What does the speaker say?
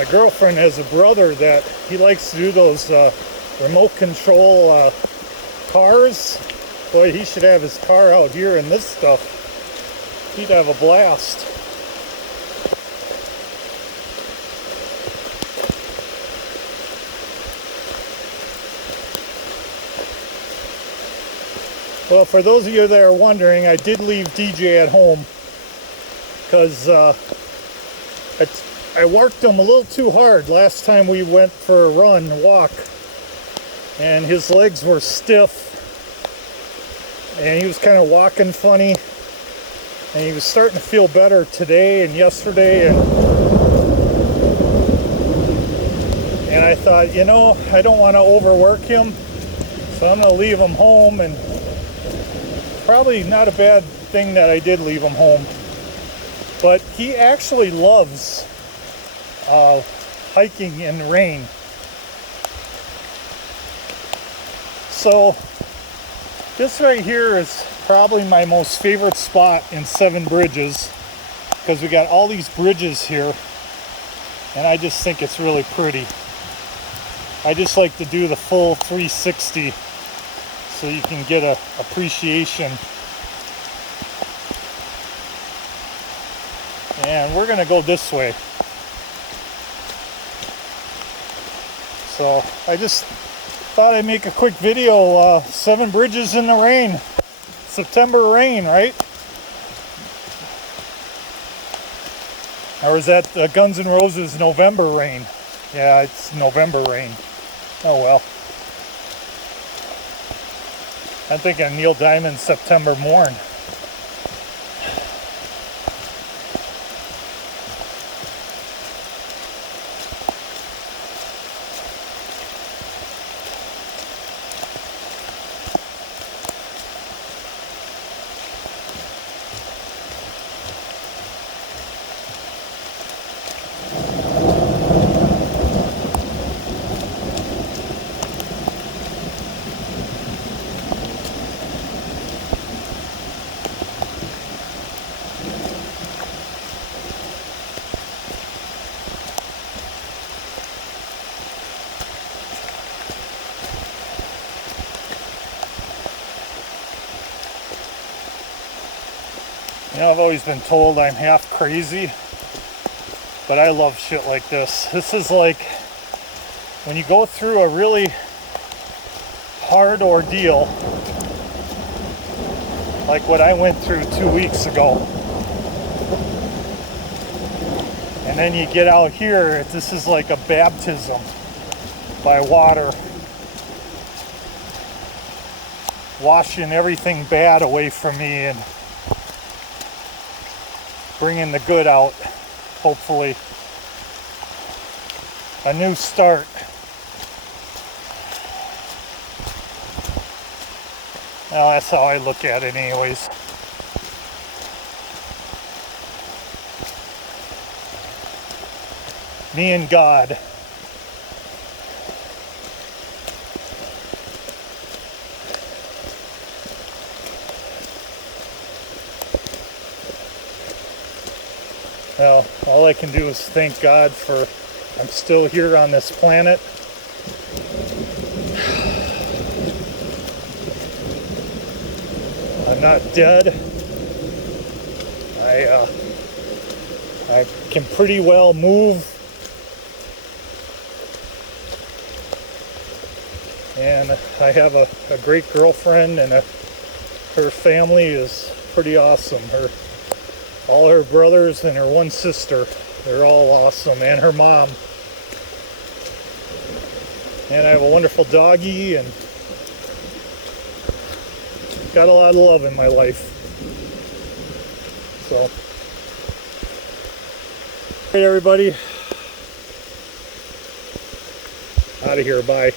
My girlfriend has a brother that he likes to do those remote control cars. Boy, he should have his car out here in this stuff. He'd have a blast. Well, for those of you that are wondering, I did leave DJ at home because I worked him a little too hard last time we went for a walk, and his legs were stiff, and he was kind of walking funny, and he was starting to feel better today and yesterday, and I thought, you know, I don't want to overwork him, so I'm going to leave him home. And probably not a bad thing that I did leave him home, but he actually loves hiking in the rain. So this right here is probably my most favorite spot in Seven Bridges, because we got all these bridges here, and I just think it's really pretty. I just like to do the full 360 so you can get a appreciation. And we're gonna go this way. So I just thought I'd make a quick video. Seven Bridges in the rain. September rain, right? Or is that Guns N' Roses November rain? Yeah, it's November rain. Oh well. I'm thinking Neil Diamond's September Morn. You know, I've always been told I'm half crazy, but I love shit like this. This is like when you go through a really hard ordeal, like what I went through 2 weeks ago. And then you get out here, this is like a baptism by water, washing everything bad away from me and bringing the good out, hopefully. A new start. Well, that's how I look at it anyways. Me and God. Well, all I can do is thank God for I'm still here on this planet. I'm not dead. I can pretty well move. And I have a great girlfriend, and her family is pretty awesome. All her brothers and her one sister, they're all awesome, and her mom. And I have a wonderful doggie, and got a lot of love in my life. So, all right, everybody, out of here, bye.